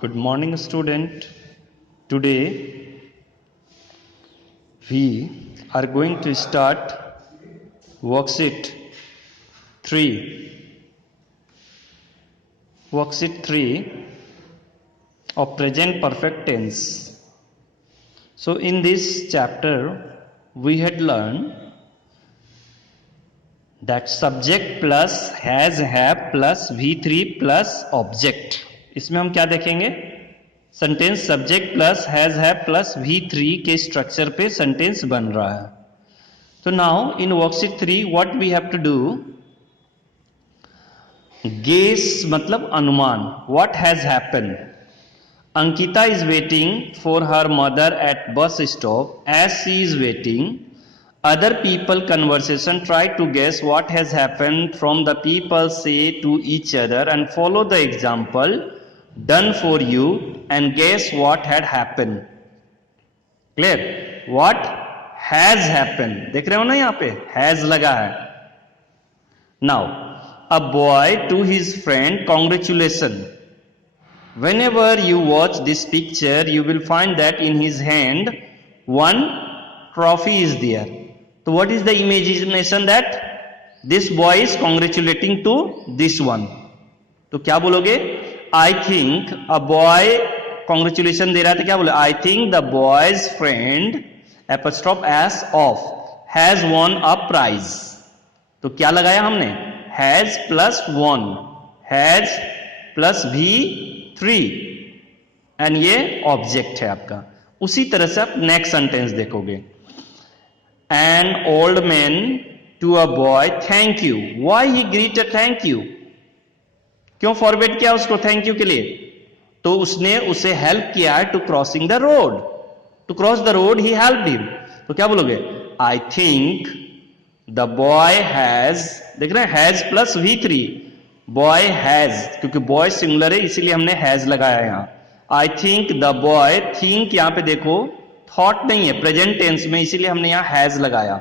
Good morning, student. Today we are going to start worksheet 3. Worksheet 3 of present perfect tense. So in this chapter we had learned that subject plus has have plus V3 plus object. इसमें हम क्या देखेंगे? Sentence subject plus has have plus V3 के structure पे sentence बन रहा है. तो now in worksheet 3 what we have to do, guess मतलब अनुमान. What has happen? Ankita is waiting for her mother at bus stop. As she is waiting, other people conversation, try to guess what has happened from the people say to each other and follow the example done for you and guess what had happened. Clear? What has happened? देख रहे हो ना, यहाँ पे has लगा है. Now a boy to his friend, congratulations. Whenever you watch this picture you will find that in his hand one trophy is there. So what is the imagination that this boy is congratulating to this one? तो क्या बोलोगे? I think a boy congratulation दे रहा था, क्या बोले? I think the boy's friend apostrophe s of has won a prize. तो क्या लगाया हमने? Has plus won, has plus V3 and ये ऑब्जेक्ट है आपका. उसी तरह से आप नेक्स्ट सेंटेंस देखोगे. An old man to a boy, thank you. Why he greeted thank you? क्यों फॉरवर्ड किया उसको थैंक यू के लिए? तो उसने उसे हेल्प किया to crossing the road. To cross the road he helped him. तो क्या बोलोगे? I think the boy has, देख रहे हैं, has plus V3. Boy has, क्योंकि बॉय सिंगुलर है इसीलिए हमने हैज लगाया यहां. I think the boy, think यहां पे देखो थॉट नहीं है, प्रेजेंट टेंस में, इसीलिए हमने यहां हैज लगाया.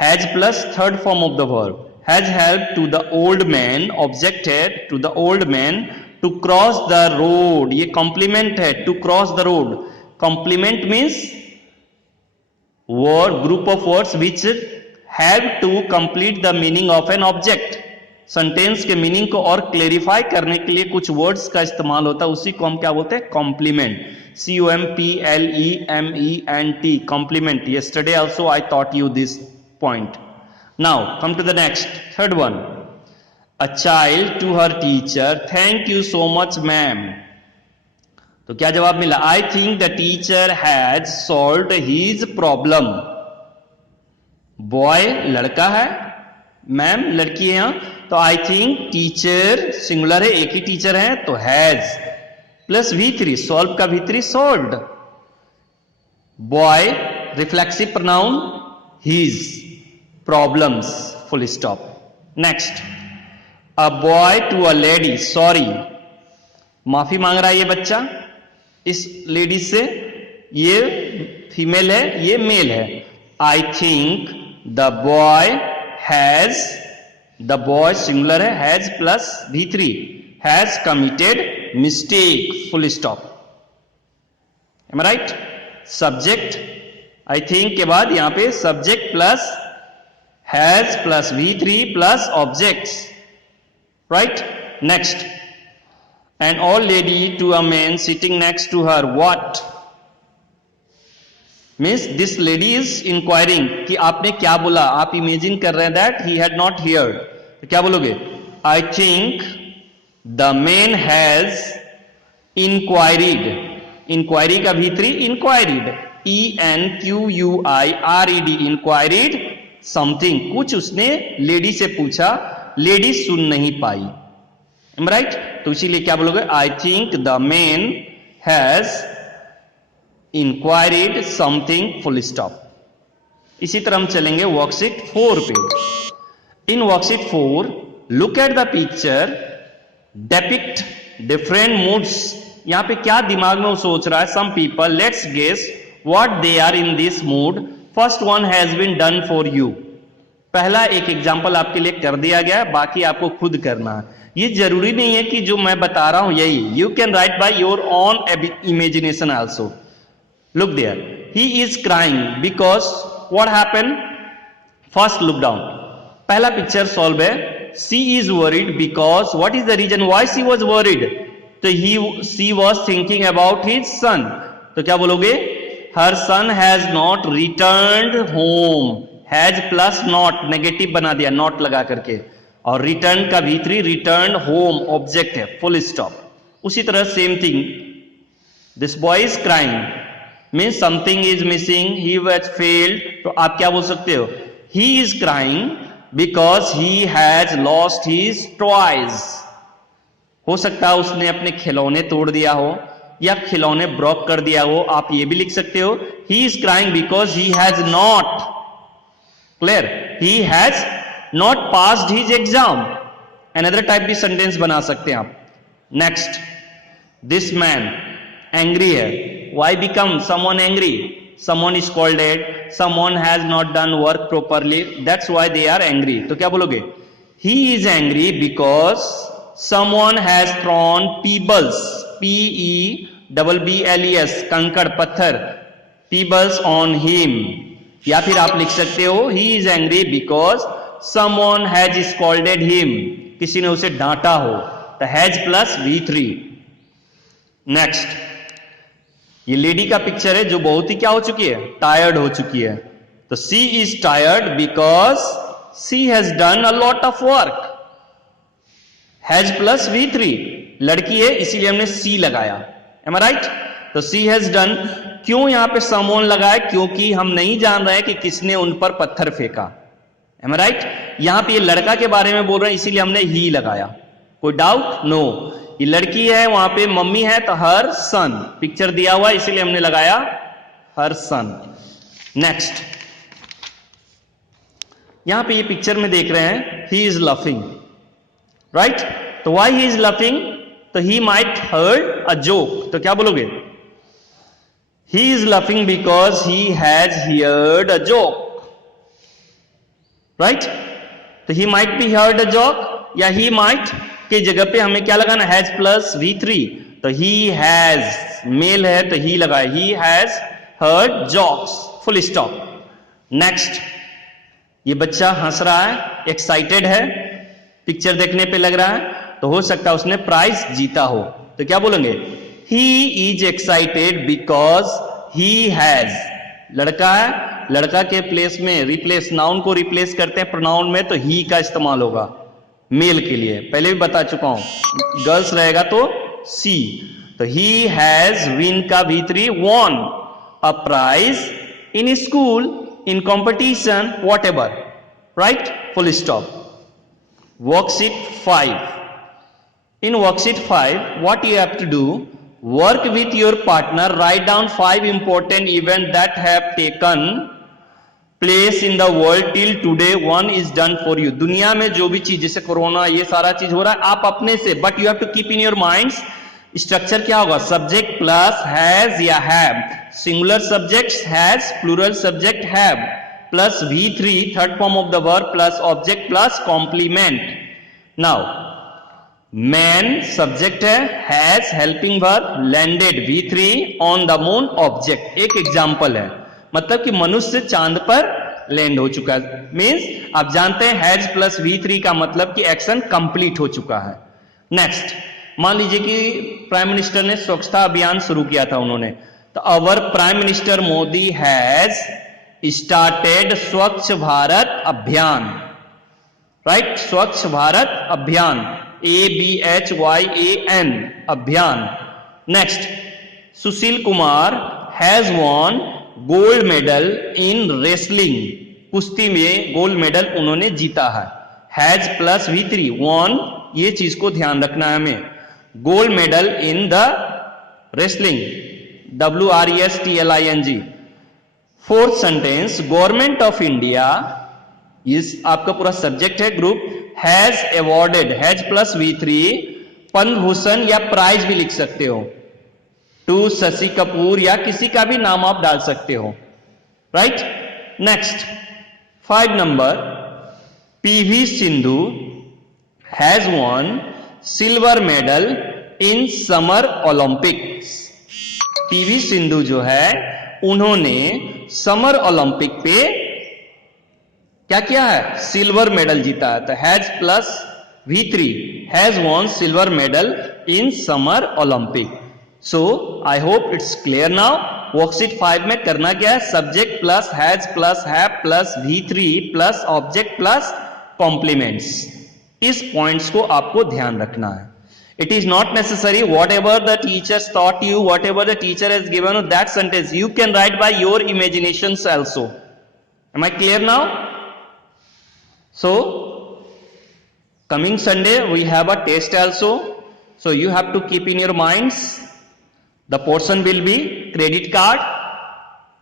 Has plus third form of the verb. Has help to the old man, object है to the old man to cross the road. ये कॉम्प्लीमेंट है, to cross the road. Complement means word, group of words which help to complete the meaning of an object. Sentence के meaning को और clarify करने के लिए कुछ words का इस्तेमाल होता है, उसी को हम क्या बोलते हैं? Complement. COMPLEMENT, complement. Yesterday also I taught you this point. Now come to the next, third one. A child to her teacher, thank you so much ma'am. तो क्या जवाब मिला? I think the teacher has solved his problem. Boy लड़का है, ma'am लड़की है. यहाँ तो I think टीचर सिंगुलर है, एक ही टीचर है, तो has प्लस V3, सॉल्व का V3 solved. Boy reflexive pronoun his, problems full stop. Next, a boy to a lady, sorry, माफी मांग रहा है ये बच्चा इस लेडी से. ये फीमेल है, ये मेल है. I think the boy has, the boy singular है, has plus V3, has committed mistake, full stop. Am I right? Subject, I think के बाद यहां पे subject plus has plus V3 plus objects, right? Next, an old lady to a man sitting next to her, what means this lady is inquiring कि आपने क्या बोला. आप imagine कर रहे हैं that he had not heard. तो क्या बोलोगे? I think the man has inquired. Inquiry का V3 inquired, ENQUIRED, inquired something. कुछ उसने लेडी से पूछा, लेडी सुन नहीं पाई. Am I right? तो इसीलिए क्या बोलोगे? I think the man has inquired something, full stop. इसी तरह हम चलेंगे वर्कशीट 4 पे. In worksheet 4 look at the picture, depict different moods. यहां पे क्या दिमाग में वो सोच रहा है? some people, let's guess what they are in this mood. first one has been done for you. पहला एक एग्जांपल आपके लिए कर दिया गया है, बाकी आपको खुद करना है. ये जरूरी नहीं है कि जो मैं बता रहा हूं यही, you can write by your own imagination also. Look there, he is crying because what happened. First look down, पहला पिक्चर सॉल्व है. She is worried because what is the reason why she was worried. तो she was thinking about his son. तो क्या बोलोगे, her son has not returned home. Has plus not, negative बना दिया not लगा करके, और रिटर्न का V3 रिटर्न होम ऑब्जेक्ट है, फुल स्टॉप. उसी तरह same thing, this boy is crying means something is missing, he has failed. तो आप क्या बोल सकते हो, he is crying because he has lost his toys. हो सकता है उसने अपने खिलौने तोड़ दिया हो या खिलौने ब्रोक कर दिया हो. आप ये भी लिख सकते हो, he is crying because he has not, clear, he has not passed his exam. Another type भी सेंटेंस बना सकते हैं आप. नेक्स्ट, दिस मैन एंग्री है. Why become someone angry, someone is scolded, someone has not done work properly, that's why they are angry. तो क्या बोलोगे, he is angry because someone has thrown pebbles, PEBBLES, कंकड़ पत्थर, Peebles on him. या फिर आप लिख सकते हो, he is angry because someone has scolded him, किसी ने उसे डांटा हो. तो हैज प्लस V3. नेक्स्ट, ये लेडी का पिक्चर है जो बहुत ही क्या हो चुकी है, टायर्ड हो चुकी है. तो she is tired because she has done a lot of work. Has plus V3, लड़की है इसीलिए हमने सी लगाया. Am I right. तो सी हैज डन. क्यों यहां पे someone लगाया, क्योंकि हम नहीं जान रहे हैं कि किसने उन पर पत्थर फेंका. Am I right? यहां पे ये लड़का के बारे में बोल रहे हैं इसीलिए हमने ही लगाया. कोई डाउट? नो. ये लड़की है, वहां पे मम्मी है, तो हर सन पिक्चर दिया हुआ है इसीलिए हमने लगाया हर सन. नेक्स्ट, यहां पे ये पिक्चर में देख रहे हैं ही इज लफिंग, राइट. तो वाई ही इज लफिंग, तो he might heard a joke. तो क्या बोलोगे, he is laughing because he has heard a joke, right. तो he might be heard a joke, या ही माइट की जगह पे हमें क्या लगाना, हैज प्लस V3. तो ही हैज, मेल है तो ही लगाए, he has heard jokes, full stop. Next, ये बच्चा हंस रहा है, एक्साइटेड है, पिक्चर देखने पे लग रहा है, तो हो सकता है उसने प्राइज जीता हो. तो क्या बोलेंगे, he is excited because he has. लड़का है, लड़का के प्लेस में रिप्लेस, नाउन को रिप्लेस करते हैं प्रोनाउन में, तो ही का इस्तेमाल होगा मेल के लिए. पहले भी बता चुका हूं, गर्ल्स रहेगा तो सी. तो ही हैज, विन का V3, won a prize in school, in competition, whatever, right, full stop. Worksheet 5. In worksheet 5, what you have to do, work with your partner, write down 5 important events that have taken place in the world till today. One is done for you. दुनिया में जो भी चीज, जैसे corona, ये सारा चीज हो रहा है, आप अपने से, but you have to keep in your minds. Structure क्या होगा, सब्जेक्ट प्लस हैज या have, singular subject has, plural subject have, plus V3 third form of the verb, plus object plus complement. Now man subject है, has helping verb, landed V3 on the moon object. एक example है, मतलब कि मनुष्य चांद पर land हो चुका है. मींस आप जानते हैं हैज प्लस V3 का मतलब कि एक्शन कंप्लीट हो चुका है. नेक्स्ट, मान लीजिए कि प्राइम मिनिस्टर ने स्वच्छता अभियान शुरू किया था उन्होंने, तो our prime minister Modi has started स्वच्छ भारत अभियान, राइट. स्वच्छ भारत अभियान, ABHYAN, अभियान. Next, Sushil Kumar has won gold medal in wrestling, कुश्ती में गोल्ड मेडल उन्होंने जीता है. हैज प्लस V3, वॉन, ये चीज को ध्यान रखना है हमें. Gold medal in the wrestling, WRESTLING. Fourth sentence, government of India, इस आपका पूरा सब्जेक्ट है group, has awarded, has plus V3, Padma Bhushan या प्राइज भी लिख सकते हो, टू शशि कपूर, या किसी का भी नाम आप डाल सकते हो, right. Next, 5 number, PV Sindhu has won silver medal in summer Olympics. PV Sindhu जो है उन्होंने समर ओलंपिक पे क्या किया है, सिल्वर मेडल जीता है। तो has plus V3 has won silver medal in summer Olympic. So I hope it's clear now. Worksheet 5 में करना क्या है, subject plus has plus have plus V3 plus object plus complements. इस पॉइंट्स को आपको ध्यान रखना है। It is not necessary whatever the teachers taught you, whatever the teacher has given you, that sentence you can write by your imaginations also. Am I clear now? So coming Sunday we have a test also, so you have to keep in your minds. The portion will be credit card,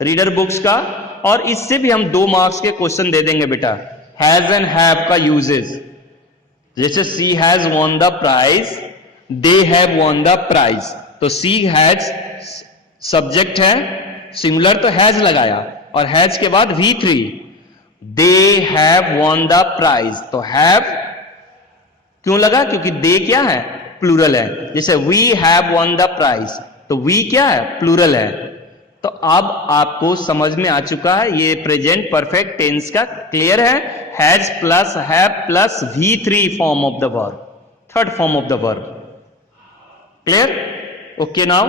reader books का, और इससे भी हम 2 marks के question दे देंगे बेटा। Has and have का यूजेस, जैसे she has won the prize, they have won the prize. तो सी हैज सब्जेक्ट है, सिंगुलर तो हैज लगाया, और हैज के बाद V3, they have won the prize. तो हैव क्यों लगा, क्योंकि दे क्या है, प्लूरल है। जैसे we have won the prize, तो वी क्या है, प्लूरल है। तो अब आपको समझ में आ चुका है, ये प्रेजेंट परफेक्ट टेंस का क्लियर है। Has plus have plus V3 form of the verb, third form of the verb. Clear? Okay now.